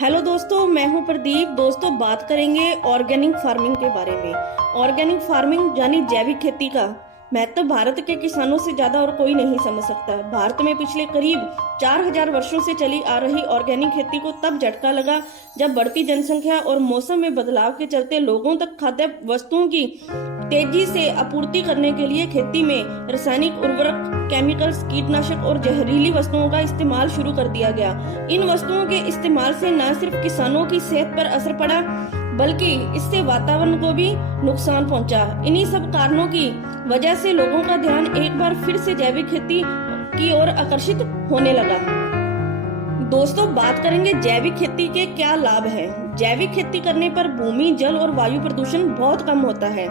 Hello दोस्तों, मैं हूं प्रदीप। दोस्तों, बात करेंगे ऑर्गेनिक फार्मिंग के बारे में। ऑर्गेनिक फार्मिंग यानी जैविक खेती का महत्व भारत के किसानों से ज्यादा और कोई नहीं समझ सकता। भारत में पिछले करीब 4000 वर्षों से चली आ रही ऑर्गेनिक खेती को तब झटका लगा जब बढ़ती जनसंख्या और मौसम में बदलाव के चलते लोगों तक खाद्य वस्तुओं की तेजी से आपूर्ति करने के लिए खेती में रासायनिक उर्वरक, केमिकल्स, कीटनाशक और जहरीली वस्तुओं का इस्तेमाल शुरू कर दिया गया। इन वस्तुओं के इस्तेमाल से न सिर्फ किसानों की सेहत पर असर पड़ा बल्कि इससे वातावरण को भी नुकसान पहुंचा। इन्हीं सब कारणों की वजह से लोगों का ध्यान एक बार फिर से जैविक खेती की ओर आकर्षित होने लगा। दोस्तों, बात करेंगे जैविक खेती के क्या लाभ हैं। जैविक खेती करने पर भूमि, जल और वायु प्रदूषण बहुत कम होता है।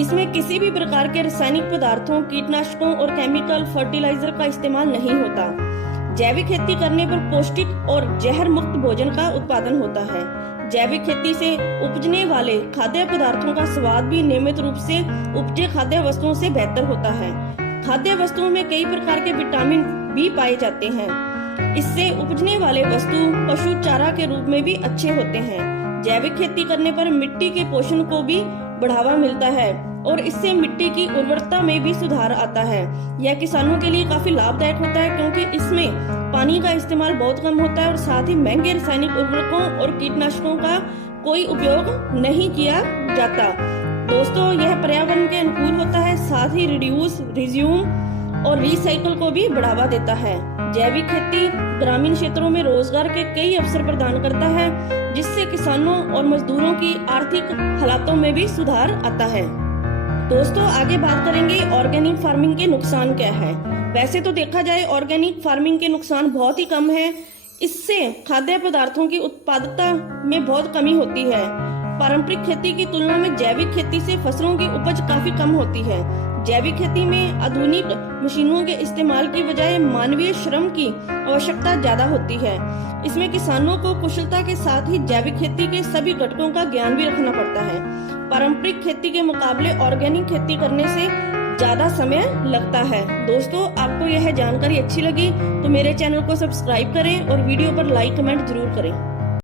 इसमें किसी भी प्रकार के रासायनिक पदार्थों, कीटनाशकों और केमिकल फर्टिलाइजर का इस्तेमाल नहीं होता। जैविक खेती करने पर पौष्टिक और जहर मुक्त भोजन का उत्पादन होता है। जैविक खेती से उपजने वाले खाद्य पदार्थों का स्वाद भी नियमित रूप से उपजे खाद्य वस्तुओं से बेहतर होता है। खाद्य वस्तुओं में कई प्रकार के विटामिन भी पाए जाते हैं। इससे उपजने वाले वस्तु पशु चारा के रूप में भी अच्छे होते हैं। जैविक खेती करने पर मिट्टी के पोषण को भी बढ़ावा मिलता है और इससे मिट्टी की उर्वरता में भी सुधार आता है। यह किसानों के लिए काफी लाभदायक होता है क्योंकि इसमें पानी का इस्तेमाल बहुत कम होता है और साथ ही महंगे रासायनिक उर्वरकों और कीटनाशकों का कोई उपयोग नहीं किया जाता। दोस्तों, यह पर्यावरण के अनुकूल होता है, साथ ही रिड्यूस, रिज्यूम और रिसाइकल को भी बढ़ावा देता है। जैविक खेती ग्रामीण क्षेत्रों में रोजगार के कई अवसर प्रदान करता है, जिससे किसानों और मजदूरों की आर्थिक हालातों में भी सुधार आता है। दोस्तों, आगे बात करेंगे ऑर्गेनिक फार्मिंग के नुकसान क्या है। वैसे तो देखा जाए ऑर्गेनिक फार्मिंग के नुकसान बहुत ही कम है। इससे खाद्य पदार्थों की उत्पादकता में बहुत कमी होती है। पारंपरिक खेती की तुलना में जैविक खेती से फसलों की उपज काफी कम होती है। जैविक खेती में आधुनिक मशीनों के इस्तेमाल की बजाय मानवीय श्रम की आवश्यकता ज्यादा होती है। इसमें किसानों को कुशलता के साथ ही जैविक खेती के सभी घटकों का ज्ञान भी रखना पड़ता है। पारंपरिक खेती के मुकाबले ऑर्गेनिक खेती करने से ज्यादा समय लगता है। दोस्तों, आपको यह जानकारी अच्छी लगी तो मेरे चैनल को सब्सक्राइब करें और वीडियो पर लाइक कमेंट जरूर करें।